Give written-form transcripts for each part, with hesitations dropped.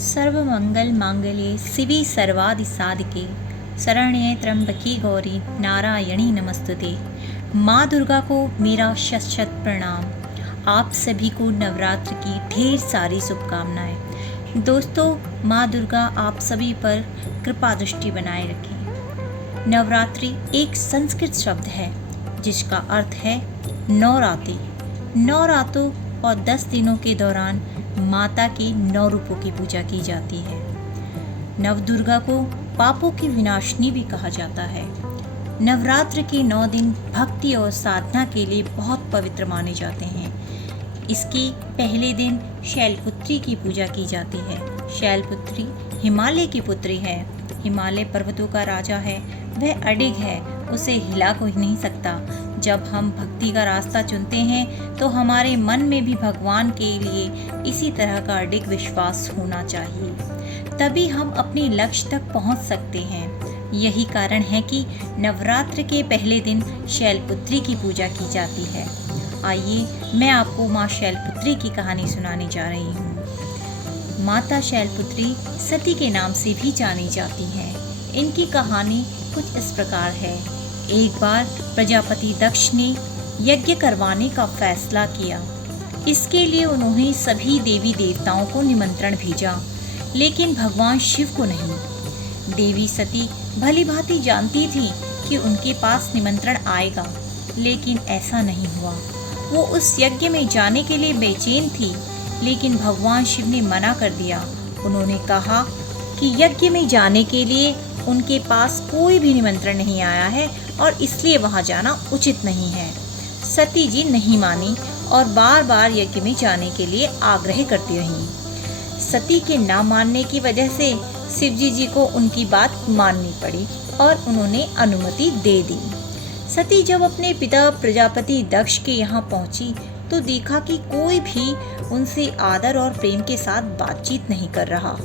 सर्वमंगल मांगल्ये शिवे सर्वादि साधिके शरण्ये त्र्यंबके गौरी नारायणी नमस्तुते। माँ दुर्गा को मेरा शत शत प्रणाम। आप सभी को नवरात्र की ढेर सारी शुभकामनाएं। दोस्तों, माँ दुर्गा आप सभी पर कृपा दृष्टि बनाए रखें। नवरात्रि एक संस्कृत शब्द है जिसका अर्थ है नवरात्रि। 9 रातों और 10 दिनों के दौरान माता के 9 रूपों की पूजा की जाती है। नवदुर्गा को पापों की विनाशिनी भी कहा जाता है। नवरात्र के 9 दिन भक्ति और साधना के लिए बहुत पवित्र माने जाते हैं। इसके पहले दिन शैलपुत्री की पूजा की जाती है। शैलपुत्री हिमालय की पुत्री है। हिमालय पर्वतों का राजा है। वह अडिग है, उसे हिला कोई नहीं सकता। जब हम भक्ति का रास्ता चुनते हैं तो हमारे मन में भी भगवान के लिए इसी तरह का अडिग विश्वास होना चाहिए, तभी हम अपने लक्ष्य तक पहुंच सकते हैं। यही कारण है कि नवरात्र के पहले दिन शैलपुत्री की पूजा की जाती है। आइए मैं आपको माँ शैलपुत्री की कहानी सुनाने जा रही हूँ। माता शैलपुत्री सती के नाम से भी जानी जाती हैं। इनकी कहानी कुछ इस प्रकार है। एक बार प्रजापति दक्ष ने यज्ञ करवाने का फैसला किया। इसके लिए उन्होंने सभी देवी देवताओं को निमंत्रण भेजा, लेकिन भगवान शिव को नहीं। देवी सती भली भांति जानती थी कि उनके पास निमंत्रण आएगा, लेकिन ऐसा नहीं हुआ। वो उस यज्ञ में जाने के लिए बेचैन थी, लेकिन भगवान शिव ने मना कर दिया। उन्होंने कहा कि यज्ञ में जाने के लिए उनके पास कोई भी निमंत्रण नहीं आया है और इसलिए वहां जाना उचित नहीं है। सती जी नहीं मानी और बार बार यज्ञ में जाने के लिए आग्रह करती रहीं। सती के ना मानने की वजह से शिवजी जी को उनकी बात माननी पड़ी और उन्होंने अनुमति दे दी। सती जब अपने पिता प्रजापति दक्ष के यहाँ पहुंची तो देखा कि कोई भी उनसे आदर और प्रेम के साथ बातचीत नहीं कर रहा।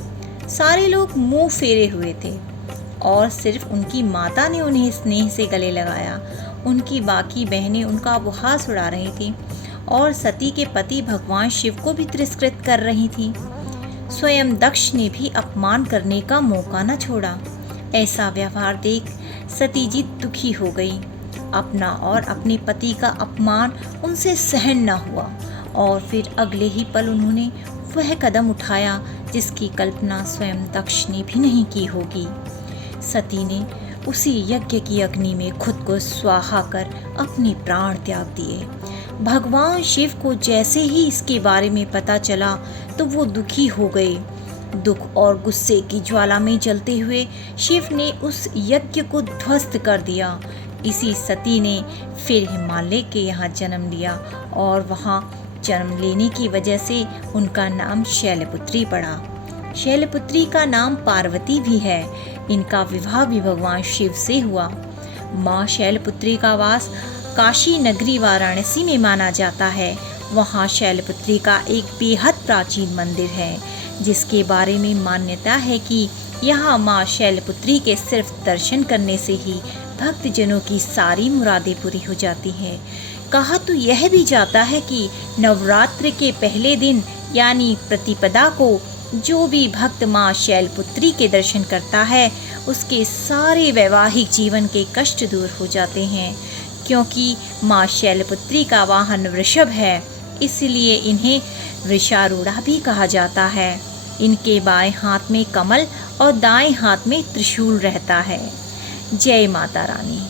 सारे लोग मुंह फेरे हुए थे और सिर्फ उनकी माता ने उन्हें स्नेह से गले लगाया। उनकी बाकी बहनें उनका उपहास उड़ा रही थीं और सती के पति भगवान शिव को भी तिरस्कृत कर रही थीं। स्वयं दक्ष ने भी अपमान करने का मौका न छोड़ा। ऐसा व्यवहार देख सती जी दुखी हो गई। अपना और अपने पति का अपमान उनसे सहन न हुआ और फिर अगले ही पल उन्होंने वह कदम उठाया जिसकी कल्पना स्वयं दक्ष ने भी नहीं की होगी। सती ने उसी यज्ञ की अग्नि में खुद को स्वाहा कर अपने प्राण त्याग दिए। भगवान शिव को जैसे ही इसके बारे में पता चला तो वो दुखी हो गए। दुख और गुस्से की ज्वाला में जलते हुए शिव ने उस यज्ञ को ध्वस्त कर दिया। इसी सती ने फिर हिमालय के यहाँ जन्म लिया और वहाँ जन्म लेने की वजह से उनका नाम शैलपुत्री पड़ा। शैलपुत्री का नाम पार्वती भी है। इनका विवाह भी भगवान शिव से हुआ। माँ शैलपुत्री का वास काशी नगरी वाराणसी में माना जाता है। वहाँ शैलपुत्री का एक बेहद प्राचीन मंदिर है, जिसके बारे में मान्यता है कि यहाँ माँ शैलपुत्री के सिर्फ दर्शन करने से ही भक्तजनों की सारी मुरादें पूरी हो जाती हैं। कहा तो यह भी जाता है कि नवरात्र के पहले दिन यानी प्रतिपदा को जो भी भक्त माँ शैलपुत्री के दर्शन करता है उसके सारे वैवाहिक जीवन के कष्ट दूर हो जाते हैं। क्योंकि माँ शैलपुत्री का वाहन वृषभ है, इसलिए इन्हें वृषारूढ़ा भी कहा जाता है। इनके बाएं हाथ में कमल और दाएं हाथ में त्रिशूल रहता है। जय माता रानी।